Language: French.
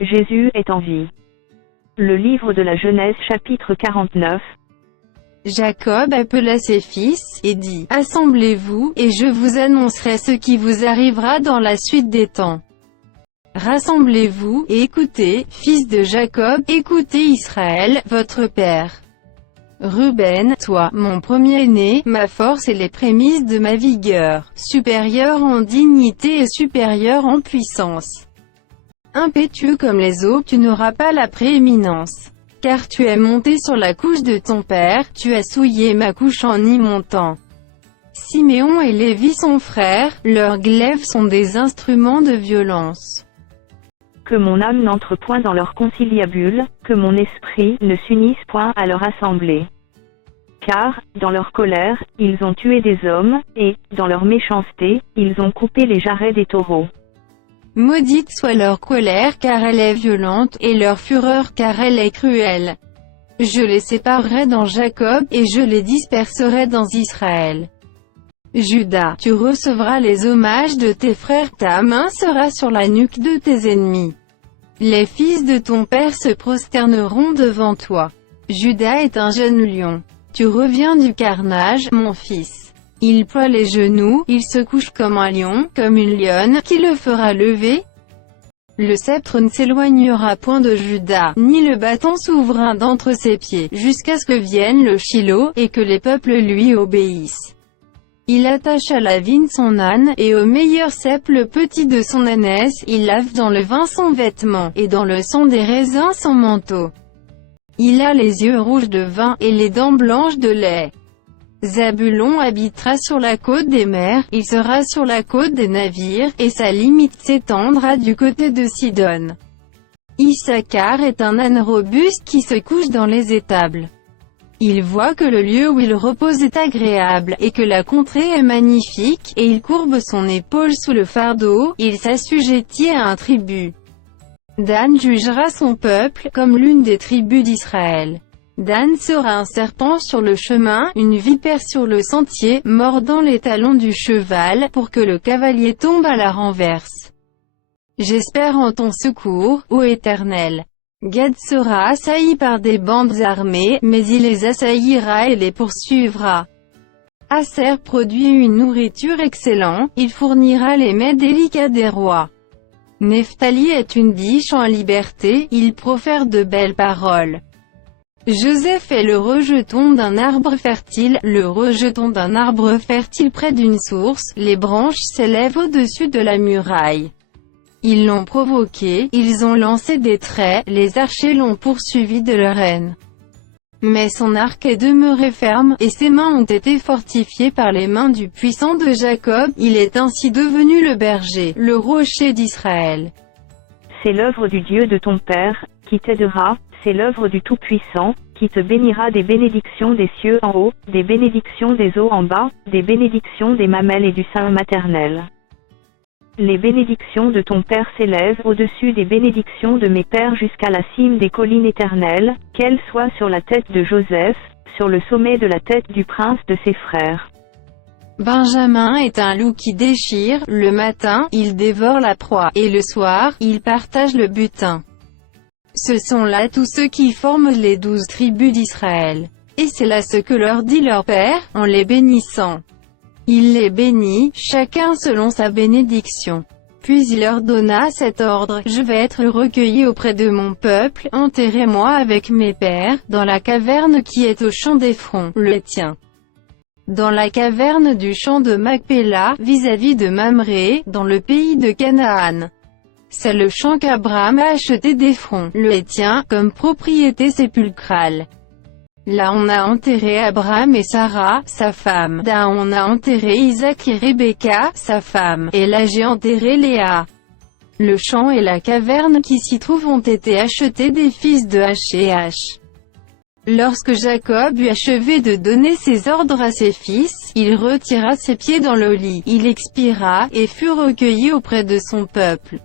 Jésus est en vie. Le livre de la Genèse chapitre 49. Jacob appela ses fils, et dit, « Assemblez-vous, et je vous annoncerai ce qui vous arrivera dans la suite des temps. Rassemblez-vous, et écoutez, fils de Jacob, écoutez Israël, votre père. Ruben, toi, mon premier-né, ma force et les prémices de ma vigueur, supérieur en dignité et supérieur en puissance. Impétueux comme les eaux, tu n'auras pas la prééminence. Car tu es monté sur la couche de ton père, tu as souillé ma couche en y montant. Siméon et Lévi sont frères, leurs glaives sont des instruments de violence. Que mon âme n'entre point dans leur conciliabule, que mon esprit ne s'unisse point à leur assemblée. Car, dans leur colère, ils ont tué des hommes, et, dans leur méchanceté, ils ont coupé les jarrets des taureaux. Maudite soit leur colère car elle est violente, et leur fureur car elle est cruelle. Je les séparerai dans Jacob, et je les disperserai dans Israël. Judas, tu recevras les hommages de tes frères, ta main sera sur la nuque de tes ennemis. Les fils de ton père se prosterneront devant toi. Judas est un jeune lion. Tu reviens du carnage, mon fils. Il ploie les genoux, il se couche comme un lion, comme une lionne, qui le fera lever? Le sceptre ne s'éloignera point de Juda, ni le bâton souverain d'entre ses pieds, jusqu'à ce que vienne le Shilo, et que les peuples lui obéissent. Il attache à la vigne son âne, et au meilleur cep le petit de son ânesse, il lave dans le vin son vêtement, et dans le sang des raisins son manteau. Il a les yeux rouges de vin, et les dents blanches de lait. Zabulon habitera sur la côte des mers, il sera sur la côte des navires, et sa limite s'étendra du côté de Sidon. Issachar est un âne robuste qui se couche dans les étables. Il voit que le lieu où il repose est agréable, et que la contrée est magnifique, et il courbe son épaule sous le fardeau, il s'assujettit à un tribut. Dan jugera son peuple, comme l'une des tribus d'Israël. Dan sera un serpent sur le chemin, une vipère sur le sentier, mordant les talons du cheval, pour que le cavalier tombe à la renverse. J'espère en ton secours, ô Éternel. Gad sera assailli par des bandes armées, mais il les assaillira et les poursuivra. Aser produit une nourriture excellente, il fournira les mets délicats des rois. Nephtali est une biche en liberté, il profère de belles paroles. Joseph est le rejeton d'un arbre fertile, près d'une source, les branches s'élèvent au-dessus de la muraille. Ils l'ont provoqué, ils ont lancé des traits, les archers l'ont poursuivi de leur haine. Mais son arc est demeuré ferme, et ses mains ont été fortifiées par les mains du puissant de Jacob, il est ainsi devenu le berger, le rocher d'Israël. C'est l'œuvre du Dieu de ton Père, qui t'aidera, c'est l'œuvre du Tout-Puissant, qui te bénira des bénédictions des cieux en haut, des bénédictions des eaux en bas, des bénédictions des mamelles et du sein maternel. Les bénédictions de ton Père s'élèvent au-dessus des bénédictions de mes pères jusqu'à la cime des collines éternelles, qu'elles soient sur la tête de Joseph, sur le sommet de la tête du prince de ses frères. Benjamin est un loup qui déchire, le matin, il dévore la proie, et le soir, il partage le butin. Ce sont là tous ceux qui forment les 12 tribus d'Israël. Et c'est là ce que leur dit leur père, en les bénissant. Il les bénit, chacun selon sa bénédiction. Puis il leur donna cet ordre, je vais être recueilli auprès de mon peuple, enterrez-moi avec mes pères, dans la caverne qui est au champ d'Ephron, le Héthien. Dans la caverne du champ de Macpéla, vis-à-vis de Mamré, dans le pays de Canaan. C'est le champ qu'Abraham a acheté d'Ephron, le Héthien, comme propriété sépulcrale. Là on a enterré Abraham et Sarah, sa femme. Là on a enterré Isaac et Rebecca, sa femme. Et là j'ai enterré Léa. Le champ et la caverne qui s'y trouvent ont été achetés des fils de H et H. Lorsque Jacob eut achevé de donner ses ordres à ses fils, il retira ses pieds dans le lit, il expira, et fut recueilli auprès de son peuple.